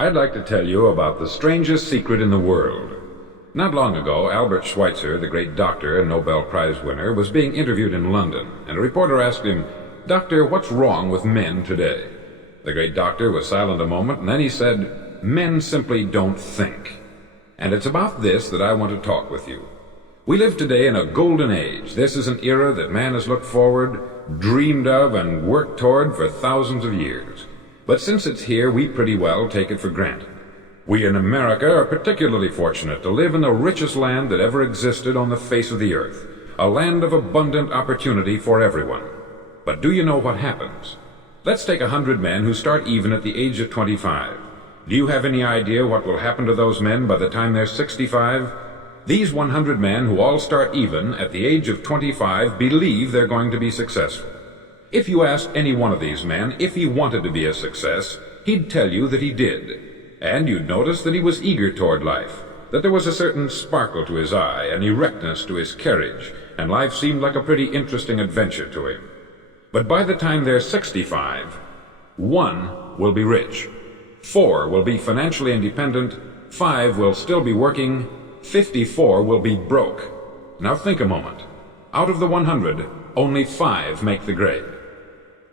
I'd like to tell you about the strangest secret in the world. Not long ago, Albert Schweitzer, the great doctor and Nobel Prize winner, was being interviewed in London, and a reporter asked him, "Doctor, what's wrong with men today?" The great doctor was silent a moment, and then he said, "Men simply don't think." And it's about this that I want to talk with you. We live today in a golden age. This is an era that man has looked forward, dreamed of, and worked toward for thousands of years. But since it's here, we pretty well take it for granted. We in America are particularly fortunate to live in the richest land that ever existed on the face of the earth, a land of abundant opportunity for everyone. But do you know what happens? Let's take 100 men who start even at the age of 25. Do you have any idea what will happen to those men by the time they're 65? These 100 men who all start even at the age of 25 believe they're going to be successful. If you asked any one of these men if he wanted to be a success, he'd tell you that he did. And you'd notice that he was eager toward life, that there was a certain sparkle to his eye, an erectness to his carriage, and life seemed like a pretty interesting adventure to him. But by the time they're 65, 1 will be rich, 4 will be financially independent, 5 will still be working, 54 will be broke. Now think a moment. Out of the 100, only 5 make the grade.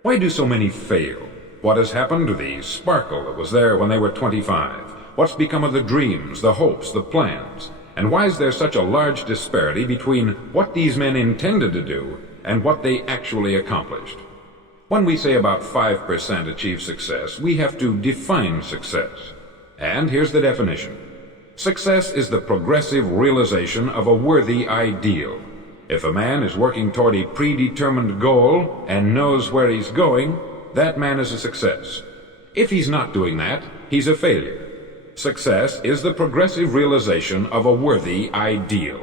Why do so many fail? What has happened to the sparkle that was there when they were 25? What's become of the dreams, the hopes, the plans? And why is there such a large disparity between what these men intended to do and what they actually accomplished? When we say about 5% achieve success, we have to define success. And here's the definition. Success is the progressive realization of a worthy ideal. If a man is working toward a predetermined goal and knows where he's going, that man is a success. If he's not doing that, he's a failure. Success is the progressive realization of a worthy ideal.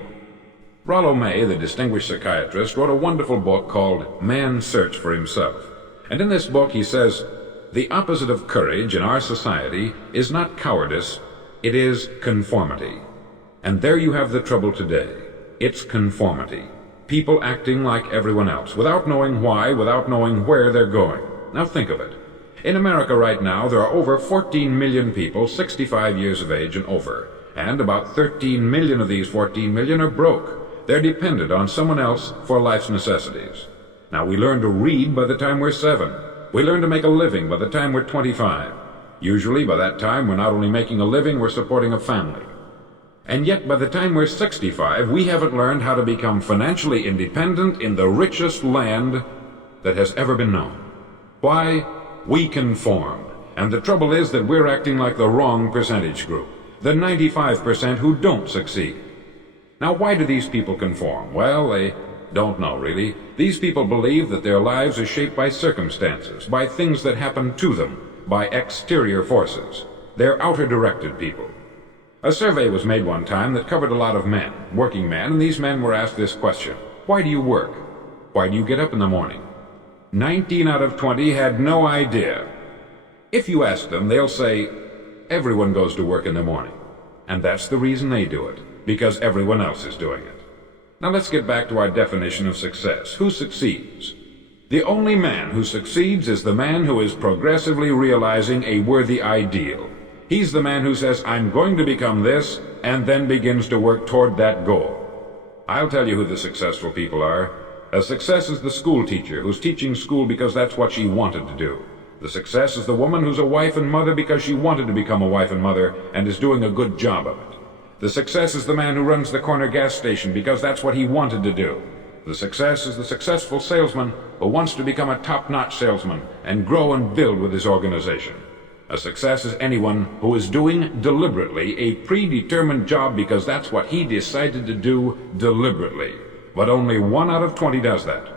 Rollo May, the distinguished psychiatrist, wrote a wonderful book called Man's Search for Himself. And in this book he says, the opposite of courage in our society is not cowardice, it is conformity. And there you have the trouble today. It's conformity. People acting like everyone else, without knowing why, without knowing where they're going. Now think of it. In America right now, there are over 14 million people 65 years of age and over, and about 13 million of these 14 million are broke. They're dependent on someone else for life's necessities. Now we learn to read by the time we're 7. We learn to make a living by the time we're 25. Usually by that time we're not only making a living, we're supporting a family. And yet by the time we're 65, we haven't learned how to become financially independent in the richest land that has ever been known. Why? We conform. And the trouble is that we're acting like the wrong percentage group, the 95% who don't succeed. Now why do these people conform? Well, they don't know really. These people believe that their lives are shaped by circumstances, by things that happen to them, by exterior forces. They're outer-directed people. A survey was made one time that covered a lot of men, working men, and these men were asked this question: why do you work? Why do you get up in the morning? 19 out of 20 had no idea. If you ask them, they'll say, everyone goes to work in the morning. And that's the reason they do it, because everyone else is doing it. Now let's get back to our definition of success. Who succeeds? The only man who succeeds is the man who is progressively realizing a worthy ideal. He's the man who says, I'm going to become this, and then begins to work toward that goal. I'll tell you who the successful people are. A success is the school teacher who's teaching school because that's what she wanted to do. The success is the woman who's a wife and mother because she wanted to become a wife and mother and is doing a good job of it. The success is the man who runs the corner gas station because that's what he wanted to do. The success is the successful salesman who wants to become a top-notch salesman and grow and build with his organization. A success is anyone who is doing deliberately a predetermined job because that's what he decided to do deliberately. But only 1 out of 20 does that.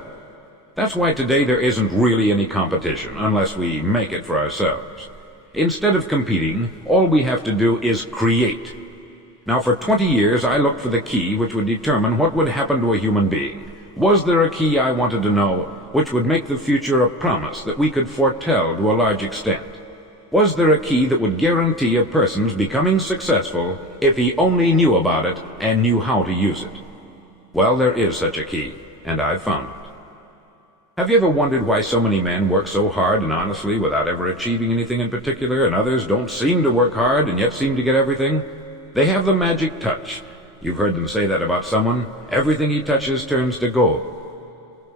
That's why today there isn't really any competition, unless we make it for ourselves. Instead of competing, all we have to do is create. Now for 20 years I looked for the key which would determine what would happen to a human being. Was there a key I wanted to know which would make the future a promise that we could foretell to a large extent? Was there a key that would guarantee a person's becoming successful if he only knew about it and knew how to use it? Well, there is such a key, and I've found it. Have you ever wondered why so many men work so hard and honestly without ever achieving anything in particular, and others don't seem to work hard and yet seem to get everything? They have the magic touch. You've heard them say that about someone. Everything he touches turns to gold.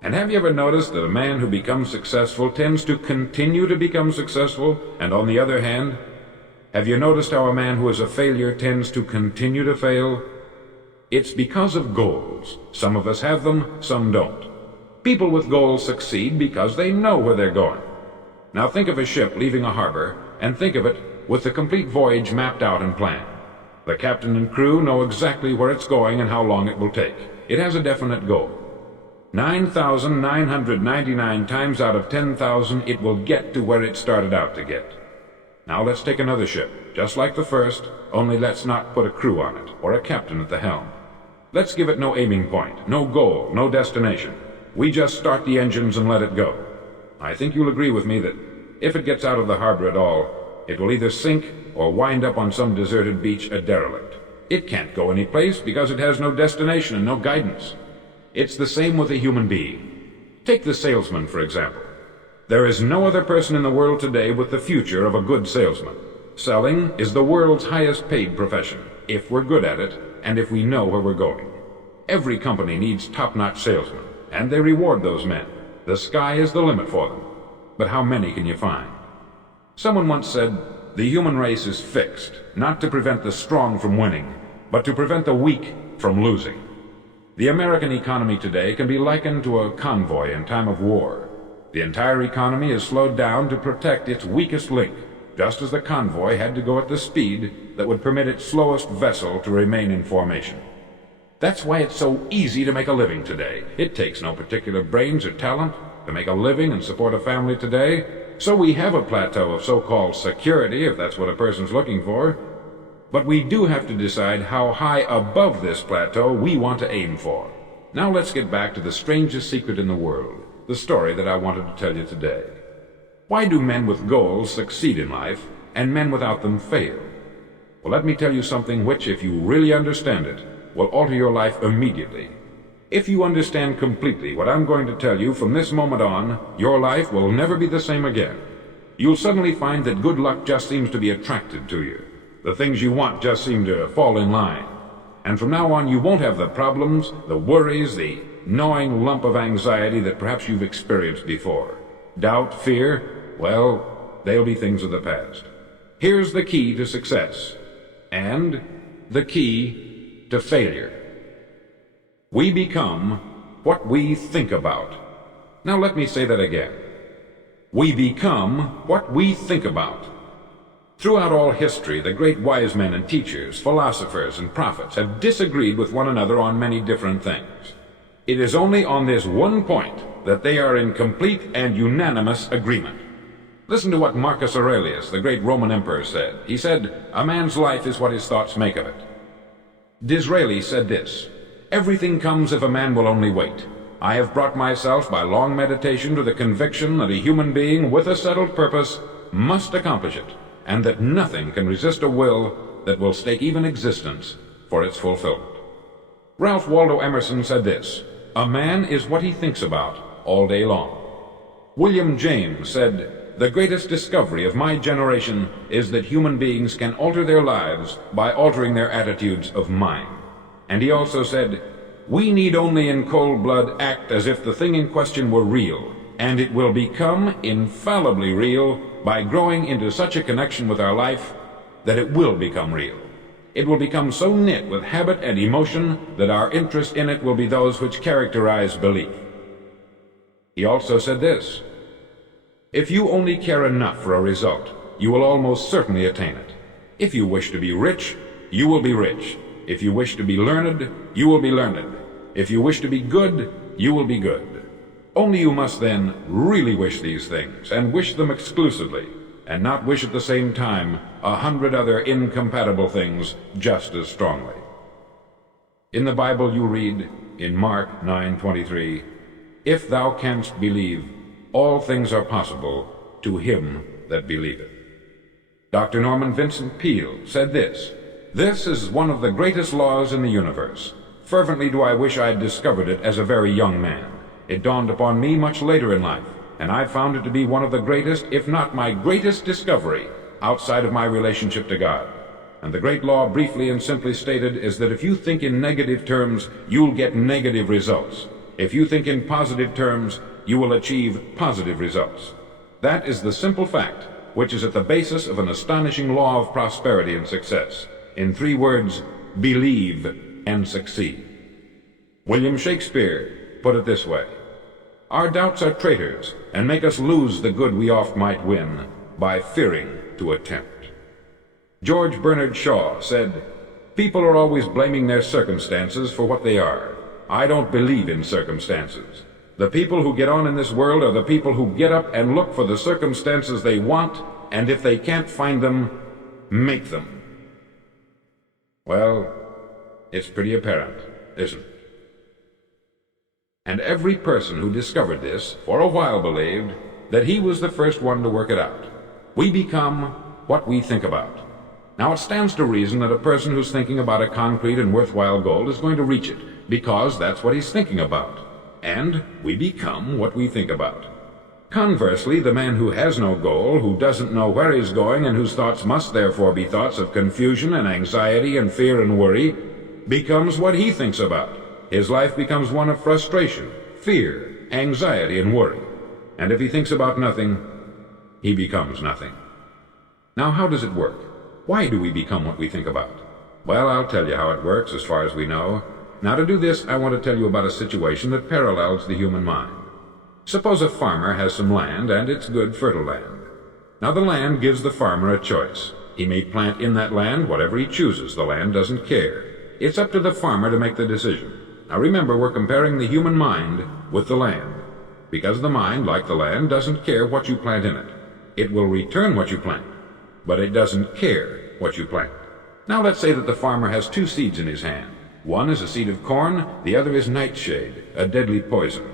And have you ever noticed that a man who becomes successful tends to continue to become successful, and on the other hand, have you noticed how a man who is a failure tends to continue to fail? It's because of goals. Some of us have them, some don't. People with goals succeed because they know where they're going. Now think of a ship leaving a harbor, and think of it with the complete voyage mapped out and planned. The captain and crew know exactly where it's going and how long it will take. It has a definite goal. 9,999 times out of 10,000 it will get to where it started out to get. Now let's take another ship, just like the first, only let's not put a crew on it, or a captain at the helm. Let's give it no aiming point, no goal, no destination. We just start the engines and let it go. I think you'll agree with me that if it gets out of the harbor at all, it will either sink or wind up on some deserted beach a derelict. It can't go any place because it has no destination and no guidance. It's the same with a human being. Take the salesman, for example. There is no other person in the world today with the future of a good salesman. Selling is the world's highest paid profession, if we're good at it and if we know where we're going. Every company needs top-notch salesmen, and they reward those men. The sky is the limit for them. But how many can you find? Someone once said, the human race is fixed, not to prevent the strong from winning, but to prevent the weak from losing. The American economy today can be likened to a convoy in time of war. The entire economy is slowed down to protect its weakest link, just as the convoy had to go at the speed that would permit its slowest vessel to remain in formation. That's why it's so easy to make a living today. It takes no particular brains or talent to make a living and support a family today. So we have a plateau of so-called security, if that's what a person's looking for. But we do have to decide how high above this plateau we want to aim for. Now let's get back to the strangest secret in the world, the story that I wanted to tell you today. Why do men with goals succeed in life and men without them fail? Well, let me tell you something which, if you really understand it, will alter your life immediately. If you understand completely what I'm going to tell you from this moment on, your life will never be the same again. You'll suddenly find that good luck just seems to be attracted to you. The things you want just seem to fall in line. And from now on, you won't have the problems, the worries, the gnawing lump of anxiety that perhaps you've experienced before. Doubt, fear, well, they'll be things of the past. Here's the key to success, and the key to failure. We become what we think about. Now let me say that again. We become what we think about. Throughout all history, the great wise men and teachers, philosophers and prophets have disagreed with one another on many different things. It is only on this one point that they are in complete and unanimous agreement. Listen to what Marcus Aurelius, the great Roman emperor, said. He said, "A man's life is what his thoughts make of it." Disraeli said this, "Everything comes if a man will only wait. I have brought myself by long meditation to the conviction that a human being with a settled purpose must accomplish it, and that nothing can resist a will that will stake even existence for its fulfillment." Ralph Waldo Emerson said this, "A man is what he thinks about all day long." William James said, "The greatest discovery of my generation is that human beings can alter their lives by altering their attitudes of mind." And he also said, "We need only in cold blood act as if the thing in question were real, and it will become infallibly real by growing into such a connection with our life that it will become real. It will become so knit with habit and emotion that our interest in it will be those which characterize belief." He also said this, "If you only care enough for a result, you will almost certainly attain it. If you wish to be rich, you will be rich. If you wish to be learned, you will be learned. If you wish to be good, you will be good. Only you must then really wish these things, and wish them exclusively, and not wish at the same time 100 other incompatible things just as strongly." In the Bible you read, in Mark 9:23, "If thou canst believe, all things are possible to him that believeth." Dr. Norman Vincent Peale said this, "This is one of the greatest laws in the universe. Fervently do I wish I had discovered it as a very young man. It dawned upon me much later in life, and I found it to be one of the greatest, if not my greatest discovery outside of my relationship to God. And the great law, briefly and simply stated, is that if you think in negative terms, you'll get negative results. If you think in positive terms, you will achieve positive results. That is the simple fact which is at the basis of an astonishing law of prosperity and success. In 3 words, believe and succeed. William Shakespeare put it this way: "Our doubts are traitors, and make us lose the good we oft might win, by fearing to attempt." George Bernard Shaw said, "People are always blaming their circumstances for what they are. I don't believe in circumstances. The people who get on in this world are the people who get up and look for the circumstances they want, and if they can't find them, make them." Well, it's pretty apparent, isn't it? And every person who discovered this for a while believed that he was the first one to work it out. We become what we think about. Now, it stands to reason that a person who's thinking about a concrete and worthwhile goal is going to reach it, because that's what he's thinking about. And we become what we think about. Conversely, the man who has no goal, who doesn't know where he's going, and whose thoughts must therefore be thoughts of confusion and anxiety and fear and worry, becomes what he thinks about. His life becomes one of frustration, fear, anxiety, and worry. And if he thinks about nothing, he becomes nothing. Now, how does it work? Why do we become what we think about? Well, I'll tell you how it works as far as we know. Now, to do this, I want to tell you about a situation that parallels the human mind. Suppose a farmer has some land, and it's good, fertile land. Now, the land gives the farmer a choice. He may plant in that land whatever he chooses. The land doesn't care. It's up to the farmer to make the decision. Now, remember, we're comparing the human mind with the land, because the mind, like the land, doesn't care what you plant in it. It will return what you plant, but it doesn't care what you plant. Now, let's say that the farmer has 2 seeds in his hand. One is a seed of corn, the other is nightshade, a deadly poison.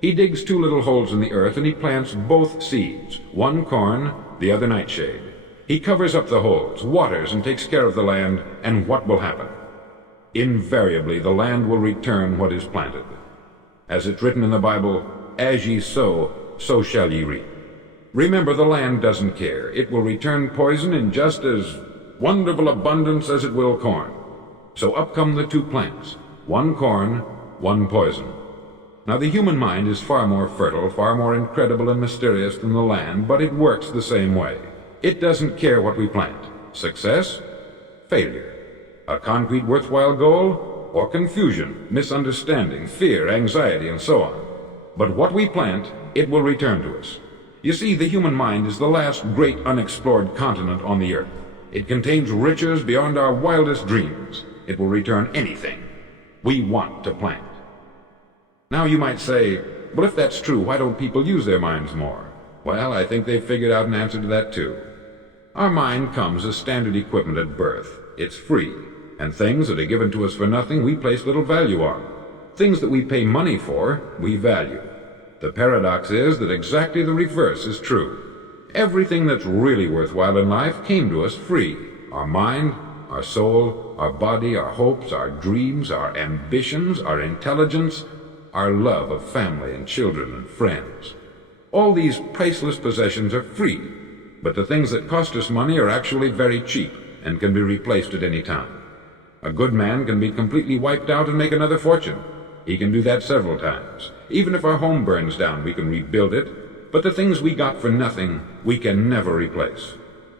He digs 2 little holes in the earth and he plants both seeds, one corn, the other nightshade. He covers up the holes, waters, and takes care of the land, and what will happen? Invariably, the land will return what is planted. As it's written in the Bible, "As ye sow, so shall ye reap." Remember, the land doesn't care. It will return poison in just as wonderful abundance as it will corn. So up come the 2 plants, one corn, one poison. Now, the human mind is far more fertile, far more incredible and mysterious than the land, but it works the same way. It doesn't care what we plant. Success, failure. A concrete worthwhile goal, or confusion, misunderstanding, fear, anxiety, and so on. But what we plant, it will return to us. You see, the human mind is the last great unexplored continent on the earth. It contains riches beyond our wildest dreams. It will return anything we want to plant. Now, you might say, well, if that's true, why don't people use their minds more? Well, I think they've figured out an answer to that too. Our mind comes as standard equipment at birth. It's free, and things that are given to us for nothing we place little value on. Things that we pay money for, we value. The paradox is that exactly the reverse is true. Everything that's really worthwhile in life came to us free. Our mind, our soul, our body, our hopes, our dreams, our ambitions, our intelligence, our love of family and children and friends. All these priceless possessions are free, but the things that cost us money are actually very cheap and can be replaced at any time. A good man can be completely wiped out and make another fortune. He can do that several times. Even if our home burns down, we can rebuild it, but the things we got for nothing, we can never replace.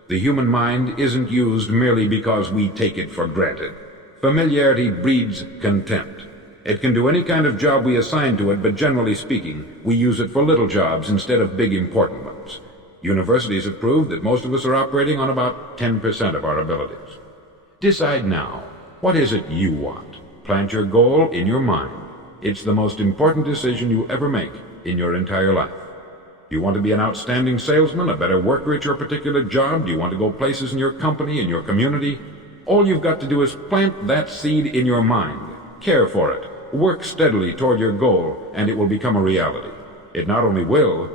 The human mind isn't used merely because we take it for granted. Familiarity breeds contempt. It can do any kind of job we assign to it, but generally speaking, we use it for little jobs instead of big important ones. Universities have proved that most of us are operating on about 10% of our abilities. Decide now, what is it you want? Plant your goal in your mind. It's the most important decision you ever make in your entire life. Do you want to be an outstanding salesman, a better worker at your particular job? Do you want to go places in your company, in your community? All you've got to do is plant that seed in your mind. Care for it. Work steadily toward your goal, and it will become a reality. It not only will,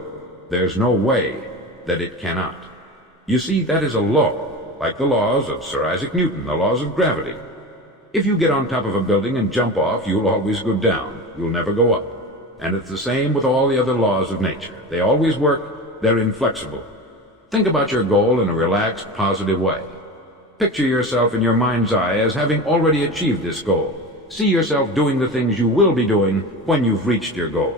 there's no way that it cannot. You see, that is a law, like the laws of Sir Isaac Newton, the laws of gravity. If you get on top of a building and jump off, you'll always go down. You'll never go up. And it's the same with all the other laws of nature. They always work, they're inflexible. Think about your goal in a relaxed, positive way. Picture yourself in your mind's eye as having already achieved this goal. See yourself doing the things you will be doing when you've reached your goal.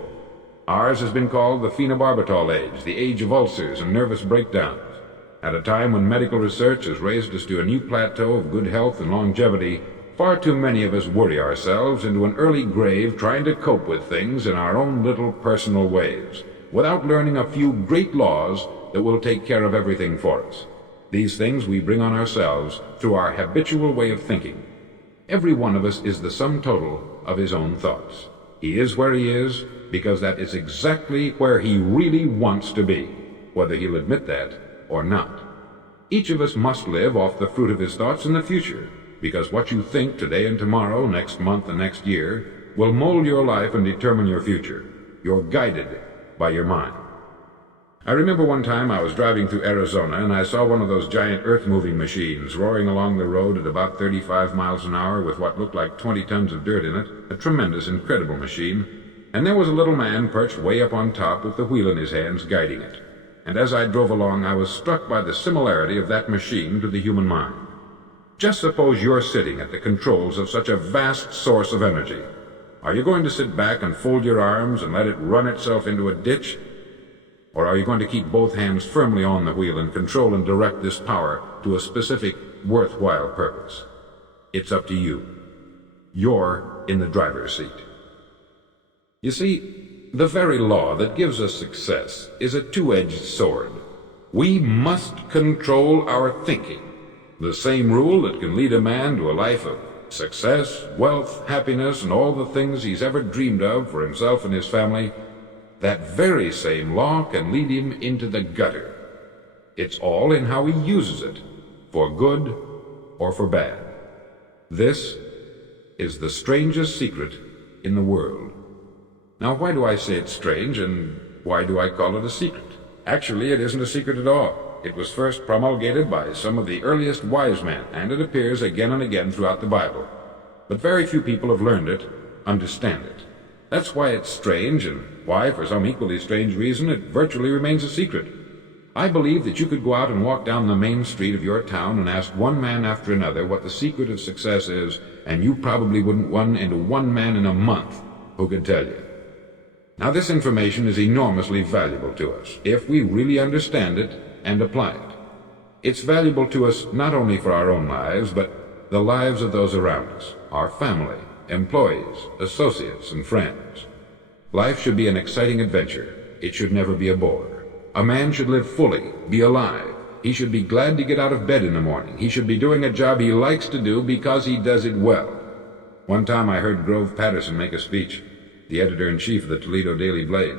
Ours has been called the phenobarbital age, the age of ulcers and nervous breakdowns. At a time when medical research has raised us to a new plateau of good health and longevity, far too many of us worry ourselves into an early grave trying to cope with things in our own little personal ways, without learning a few great laws that will take care of everything for us. These things we bring on ourselves through our habitual way of thinking. Every one of us is the sum total of his own thoughts. He is where he is because that is exactly where he really wants to be, whether he'll admit that or not. Each of us must live off the fruit of his thoughts in the future, because what you think today and tomorrow, next month and next year, will mold your life and determine your future. You're guided by your mind. I remember one time I was driving through Arizona and I saw one of those giant earth-moving machines roaring along the road at about 35 miles an hour with what looked like 20 tons of dirt in it, a tremendous, incredible machine, and there was a little man perched way up on top with the wheel in his hands guiding it. And as I drove along, I was struck by the similarity of that machine to the human mind. Just suppose you're sitting at the controls of such a vast source of energy. Are you going to sit back and fold your arms and let it run itself into a ditch? Or are you going to keep both hands firmly on the wheel and control and direct this power to a specific, worthwhile purpose? It's up to you. You're in the driver's seat. You see, the very law that gives us success is a two-edged sword. We must control our thinking. The same rule that can lead a man to a life of success, wealth, happiness, and all the things he's ever dreamed of for himself and his family, that very same law can lead him into the gutter. It's all in how he uses it, for good or for bad. This is the strangest secret in the world. Now, why do I say it's strange, and why do I call it a secret? Actually, it isn't a secret at all. It was first promulgated by some of the earliest wise men, and it appears again and again throughout the Bible. But very few people have learned it, understand it. That's why it's strange, and why, for some equally strange reason, it virtually remains a secret. I believe that you could go out and walk down the main street of your town and ask one man after another what the secret of success is, and you probably wouldn't run into one man in a month who could tell you. Now, this information is enormously valuable to us, if we really understand it and apply it. It's valuable to us not only for our own lives, but the lives of those around us, our family, employees, associates, and friends. Life should be an exciting adventure. It should never be a bore. A man should live fully, be alive. He should be glad to get out of bed in the morning. He should be doing a job he likes to do because he does it well. One time I heard Grove Patterson make a speech, the editor-in-chief of the Toledo Daily Blade,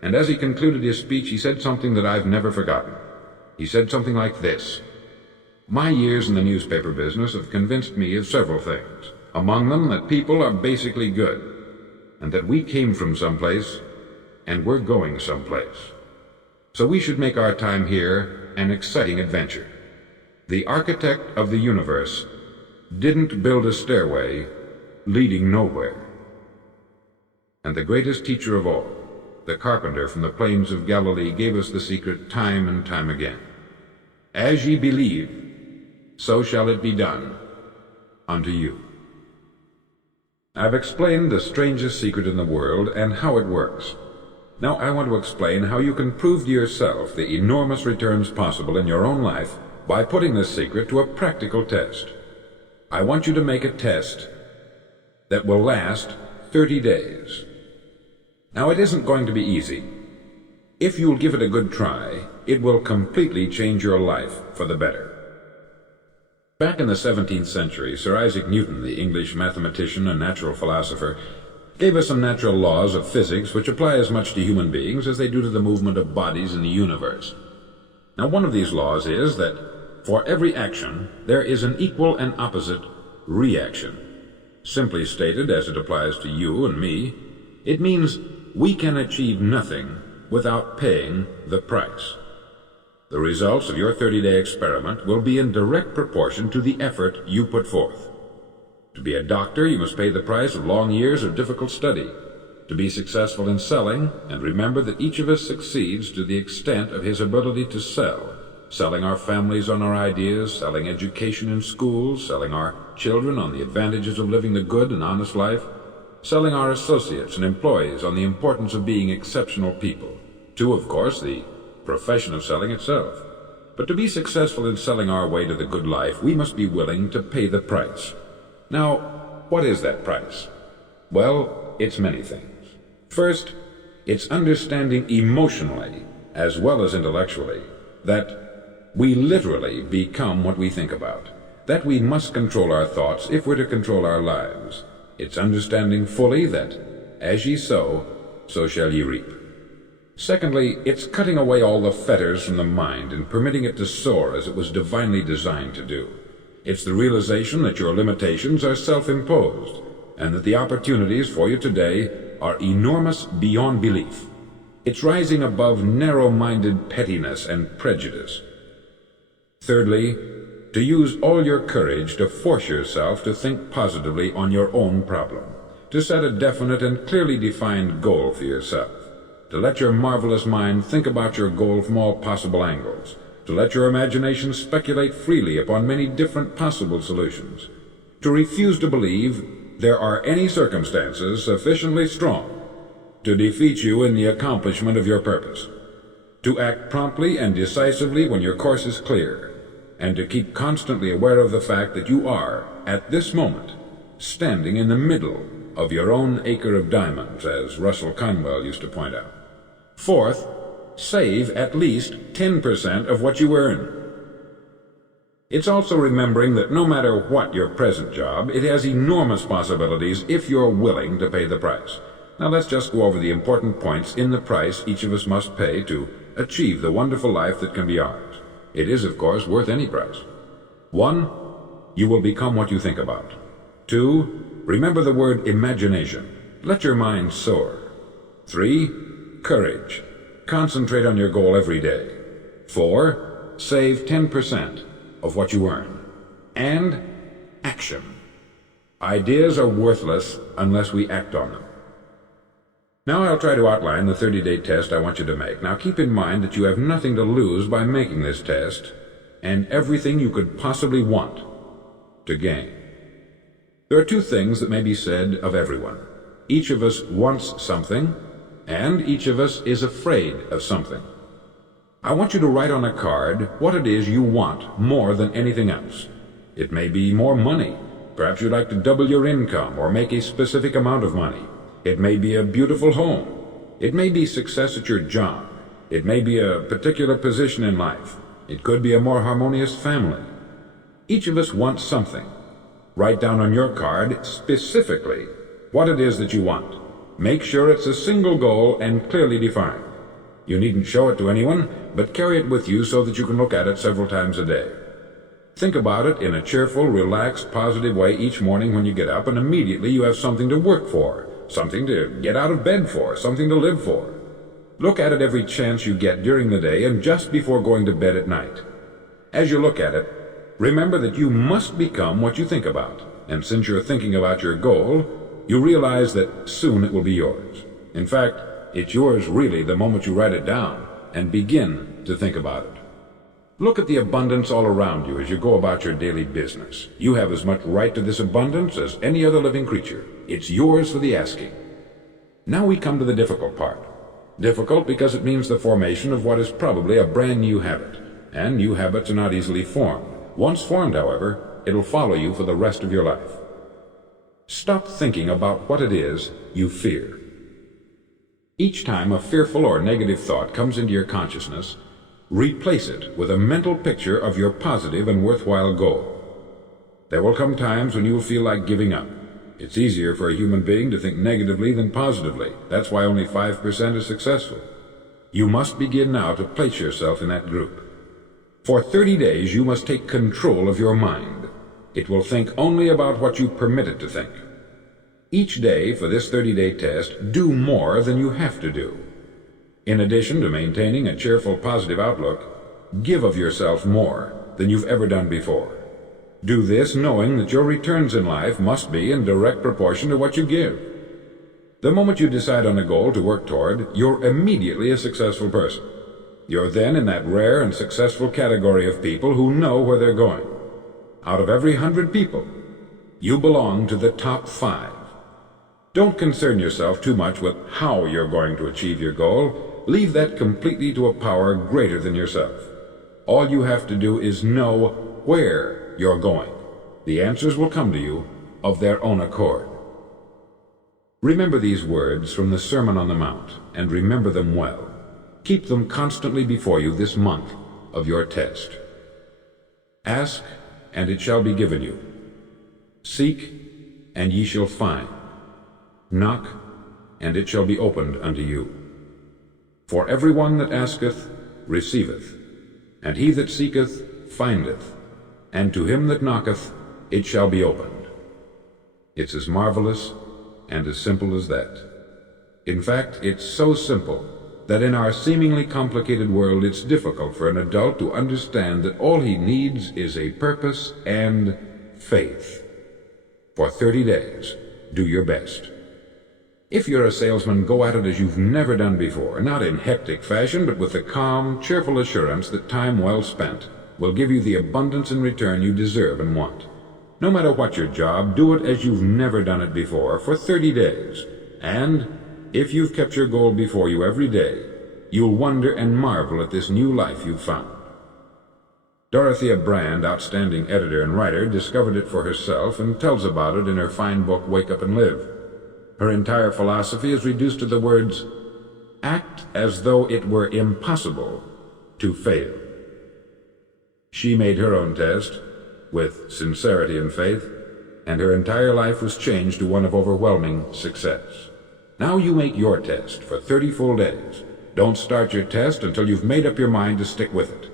and as he concluded his speech, he said something that I've never forgotten. He said something like this: "My years in the newspaper business have convinced me of several things, among them that people are basically good, and that we came from someplace, and we're going someplace. So we should make our time here an exciting adventure. The architect of the universe didn't build a stairway leading nowhere. And the greatest teacher of all, the carpenter from the plains of Galilee, gave us the secret time and time again. As ye believe, so shall it be done unto you." I've explained the strangest secret in the world and how it works. Now I want to explain how you can prove to yourself the enormous returns possible in your own life by putting this secret to a practical test. I want you to make a test that will last 30 days. Now, it isn't going to be easy. If you'll give it a good try, it will completely change your life for the better. Back in the 17th century, Sir Isaac Newton, the English mathematician and natural philosopher, gave us some natural laws of physics which apply as much to human beings as they do to the movement of bodies in the universe. Now, one of these laws is that for every action, there is an equal and opposite reaction. Simply stated, as it applies to you and me, it means we can achieve nothing without paying the price. The results of your 30-day experiment will be in direct proportion to the effort you put forth. To be a doctor, you must pay the price of long years of difficult study. to be successful in selling, and remember that each of us succeeds to the extent of his ability to sell. Selling our families on our ideas, selling education in schools, selling our children on the advantages of living the good and honest life, selling our associates and employees on the importance of being exceptional people, to, of course, the profession of selling itself. But to be successful in selling our way to the good life, we must be willing to pay the price. Now, what is that price? Well, it's many things. First, it's understanding emotionally, as well as intellectually, that we literally become what we think about, that we must control our thoughts if we're to control our lives. It's understanding fully that, as ye sow, so shall ye reap. Secondly, it's cutting away all the fetters from the mind and permitting it to soar as it was divinely designed to do. It's the realization that your limitations are self-imposed, and that the opportunities for you today are enormous beyond belief. It's rising above narrow-minded pettiness and prejudice. Thirdly, to use all your courage to force yourself to think positively on your own problem, to set a definite and clearly defined goal for yourself, to let your marvelous mind think about your goal from all possible angles, to let your imagination speculate freely upon many different possible solutions, to refuse to believe there are any circumstances sufficiently strong to defeat you in the accomplishment of your purpose, to act promptly and decisively when your course is clear, and to keep constantly aware of the fact that you are, at this moment, standing in the middle of your own acre of diamonds, as Russell Conwell used to point out. Fourth, save at least 10% of what you earn. It's also remembering that no matter what your present job, it has enormous possibilities if you're willing to pay the price. Now let's just go over the important points in the price each of us must pay to achieve the wonderful life that can be ours. It is, of course, worth any price. 1, you will become what you think about. 2, remember the word imagination. Let your mind soar. 3, courage. Concentrate on your goal every day. 4, save 10% of what you earn. And action. Ideas are worthless unless we act on them. Now I'll try to outline the 30-day test I want you to make. Now keep in mind that you have nothing to lose by making this test, and everything you could possibly want to gain. There are 2 things that may be said of everyone. Each of us wants something, and each of us is afraid of something. I want you to write on a card what it is you want more than anything else. It may be more money. Perhaps you'd like to double your income or make a specific amount of money. It may be a beautiful home. It may be success at your job. It may be a particular position in life. It could be a more harmonious family. Each of us wants something. Write down on your card specifically what it is that you want. Make sure it's a single goal and clearly defined. You needn't show it to anyone, but carry it with you so that you can look at it several times a day. Think about it in a cheerful, relaxed, positive way each morning when you get up, and immediately you have something to work for. Something to get out of bed for, something to live for. Look at it every chance you get during the day and just before going to bed at night. As you look at it, remember that you must become what you think about, and since you're thinking about your goal, you realize that soon it will be yours. In fact, it's yours really the moment you write it down and begin to think about it. Look at the abundance all around you as you go about your daily business. You have as much right to this abundance as any other living creature. It's yours for the asking. Now we come to the difficult part. Difficult because it means the formation of what is probably a brand new habit. And new habits are not easily formed. Once formed, however, it'll follow you for the rest of your life. Stop thinking about what it is you fear. Each time a fearful or negative thought comes into your consciousness, replace it with a mental picture of your positive and worthwhile goal. There will come times when you will feel like giving up. It's easier for a human being to think negatively than positively. That's why only 5% is successful. You must begin now to place yourself in that group. For 30 days you must take control of your mind. It will think only about what you permit it to think. Each day for this 30-day test, do more than you have to do. In addition to maintaining a cheerful, positive outlook, give of yourself more than you've ever done before. Do this knowing that your returns in life must be in direct proportion to what you give. The moment you decide on a goal to work toward, you're immediately a successful person. You're then in that rare and successful category of people who know where they're going. Out of every 100 people, you belong to the top 5. Don't concern yourself too much with how you're going to achieve your goal. Leave that completely to a power greater than yourself. All you have to do is know where you're going. The answers will come to you of their own accord. Remember these words from the Sermon on the Mount, and remember them well. Keep them constantly before you this month of your test. Ask, and it shall be given you. Seek, and ye shall find. Knock, and it shall be opened unto you. For every one that asketh receiveth, and he that seeketh findeth, and to him that knocketh it shall be opened. It's as marvelous and as simple as that. In fact, it's so simple that in our seemingly complicated world it's difficult for an adult to understand that all he needs is a purpose and faith. For 30 days, do your best. If you're a salesman, go at it as you've never done before, not in hectic fashion, but with the calm, cheerful assurance that time well spent will give you the abundance in return you deserve and want. No matter what your job, do it as you've never done it before for 30 days. And if you've kept your goal before you every day, you'll wonder and marvel at this new life you've found. Dorothea Brand, outstanding editor and writer, discovered it for herself and tells about it in her fine book, Wake Up and Live. Her entire philosophy is reduced to the words, act as though it were impossible to fail. She made her own test with sincerity and faith, and her entire life was changed to one of overwhelming success. Now you make your test for 30 full days. Don't start your test until you've made up your mind to stick with it.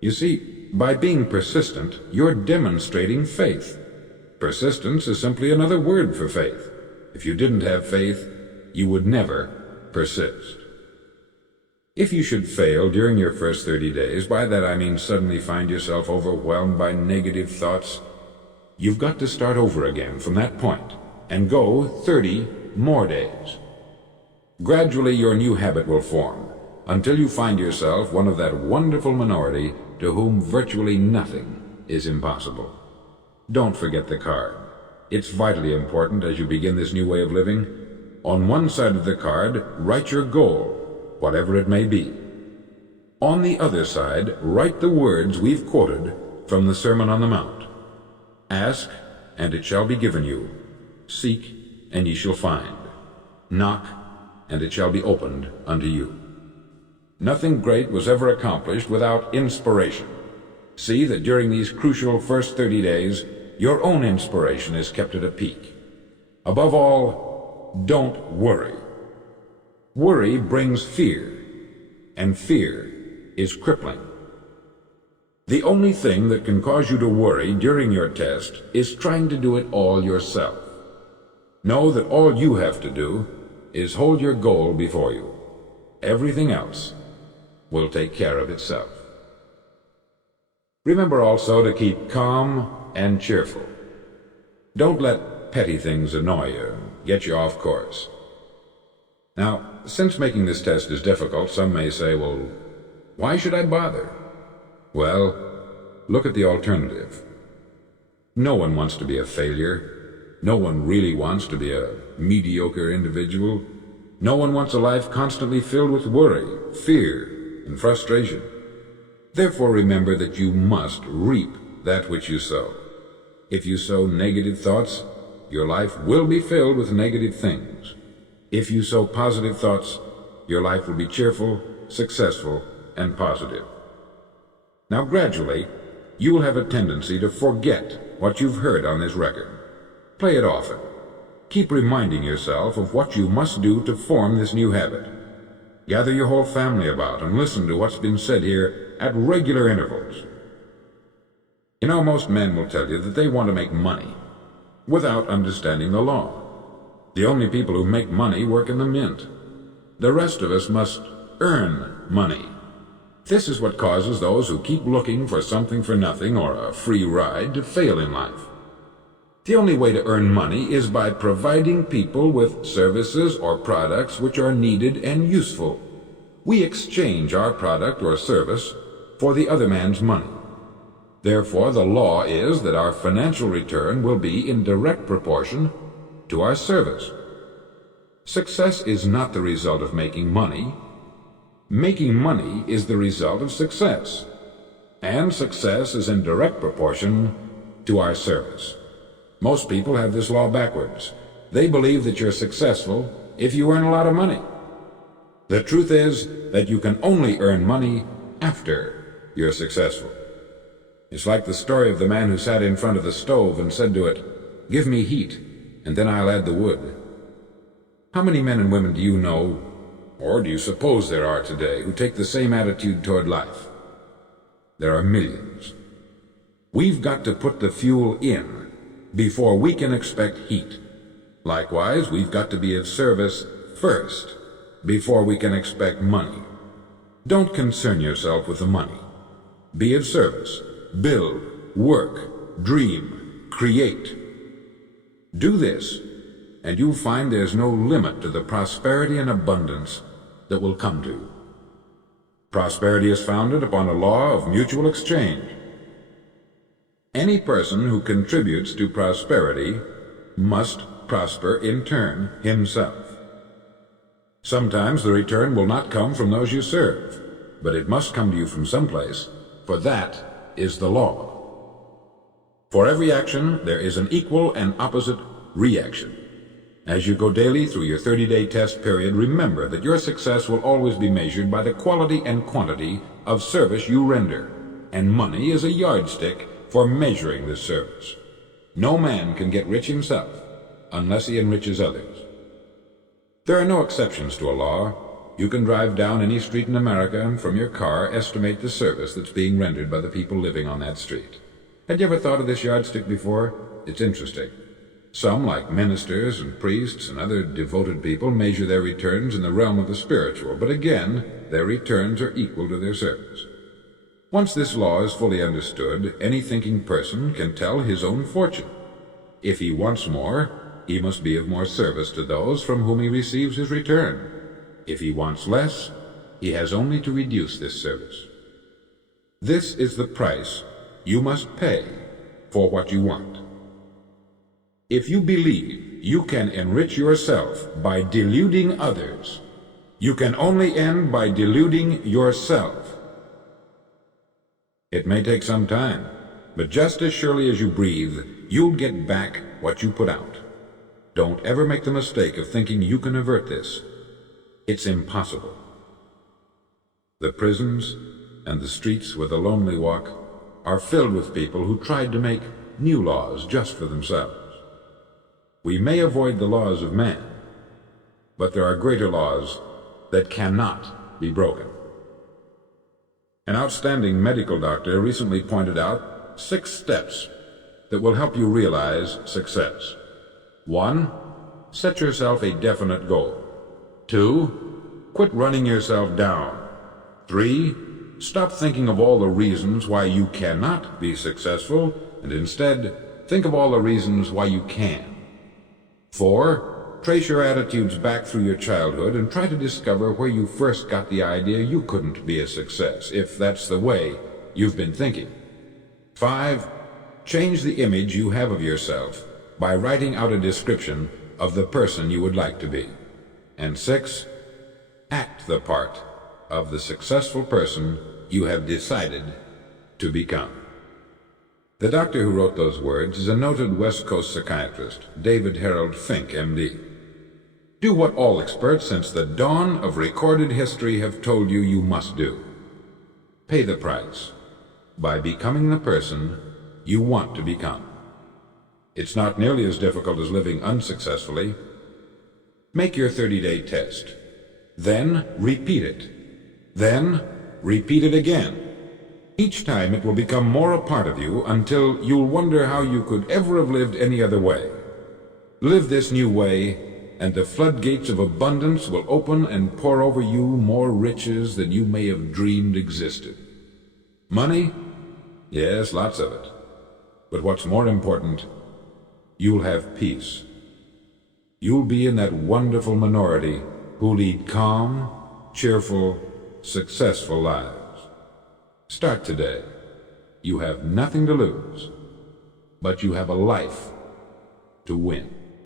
You see, by being persistent, you're demonstrating faith. Persistence is simply another word for faith. If you didn't have faith, you would never persist. If you should fail during your first 30 days, by that I mean suddenly find yourself overwhelmed by negative thoughts, you've got to start over again from that point and go 30 more days. Gradually your new habit will form until you find yourself one of that wonderful minority to whom virtually nothing is impossible. Don't forget the card. It's vitally important as you begin this new way of living. On one side of the card, write your goal, whatever it may be. On the other side, write the words we've quoted from the Sermon on the Mount. Ask, and it shall be given you. Seek, and ye shall find. Knock, and it shall be opened unto you. Nothing great was ever accomplished without inspiration. See that during these crucial first 30 days, your own inspiration is kept at a peak. Above all, don't worry. Worry brings fear, and fear is crippling. The only thing that can cause you to worry during your test is trying to do it all yourself. Know that all you have to do is hold your goal before you. Everything else will take care of itself. Remember also to keep calm and cheerful. Don't let petty things annoy you, get you off course. Now, since making this test is difficult, some may say, well, why should I bother? Well, look at the alternative. No one wants to be a failure. No one really wants to be a mediocre individual. No one wants a life constantly filled with worry, fear, and frustration. Therefore, remember that you must reap that which you sow. If you sow negative thoughts, your life will be filled with negative things. If you sow positive thoughts, your life will be cheerful, successful, and positive. Now gradually, you will have a tendency to forget what you've heard on this record. Play it often. Keep reminding yourself of what you must do to form this new habit. Gather your whole family about and listen to what's been said here at regular intervals. You know, most men will tell you that they want to make money without understanding the law. The only people who make money work in the mint. The rest of us must earn money. This is what causes those who keep looking for something for nothing or a free ride to fail in life. The only way to earn money is by providing people with services or products which are needed and useful. We exchange our product or service for the other man's money. Therefore, the law is that our financial return will be in direct proportion to our service. Success is not the result of making money. Making money is the result of success. And success is in direct proportion to our service. Most people have this law backwards. They believe that you're successful if you earn a lot of money. The truth is that you can only earn money after you're successful. It's like the story of the man who sat in front of the stove and said to it, "Give me heat, and then I'll add the wood." How many men and women do you know, or do you suppose there are today, who take the same attitude toward life? There are millions. We've got to put the fuel in before we can expect heat. Likewise, we've got to be of service first before we can expect money. Don't concern yourself with the money. Be of service. Build, work, dream, create. Do this, and you'll find there's no limit to the prosperity and abundance that will come to you. Prosperity is founded upon a law of mutual exchange. Any person who contributes to prosperity must prosper in turn himself. Sometimes the return will not come from those you serve, but it must come to you from someplace, for that is the law. For every action, there is an equal and opposite reaction. As you go daily through your 30-day test period, remember that your success will always be measured by the quality and quantity of service you render, and money is a yardstick for measuring this service. No man can get rich himself unless he enriches others. There are no exceptions to a law. You can drive down any street in America and from your car estimate the service that's being rendered by the people living on that street. Had you ever thought of this yardstick before? It's interesting. Some, like ministers and priests and other devoted people, measure their returns in the realm of the spiritual, but again, their returns are equal to their service. Once this law is fully understood, any thinking person can tell his own fortune. If he wants more, he must be of more service to those from whom he receives his return. If he wants less, he has only to reduce this service. This is the price you must pay for what you want. If you believe you can enrich yourself by deluding others, you can only end by deluding yourself. It may take some time, but just as surely as you breathe, you'll get back what you put out. Don't ever make the mistake of thinking you can avert this. It's impossible. The prisons and the streets where the lonely walk are filled with people who tried to make new laws just for themselves. We may avoid the laws of man, but there are greater laws that cannot be broken. An outstanding medical doctor recently pointed out 6 steps that will help you realize success. 1. Set yourself a definite goal. 2. Quit running yourself down. 3. Stop thinking of all the reasons why you cannot be successful, and instead think of all the reasons why you can. 4. Trace your attitudes back through your childhood and try to discover where you first got the idea you couldn't be a success, if that's the way you've been thinking. 5. Change the image you have of yourself by writing out a description of the person you would like to be. And 6. Act the part of the successful person you have decided to become. The doctor who wrote those words is a noted West Coast psychiatrist, David Harold Fink, M.D. Do what all experts since the dawn of recorded history have told you you must do. Pay the price by becoming the person you want to become. It's not nearly as difficult as living unsuccessfully. Make your 30-day test. Then repeat it. Then repeat it again. Each time it will become more a part of you until you'll wonder how you could ever have lived any other way. Live this new way, and the floodgates of abundance will open and pour over you more riches than you may have dreamed existed. Money? Yes, lots of it. But what's more important you'll have peace. You'll be in that wonderful minority who lead calm, cheerful, successful lives. Start today. You have nothing to lose, but you have a life to win.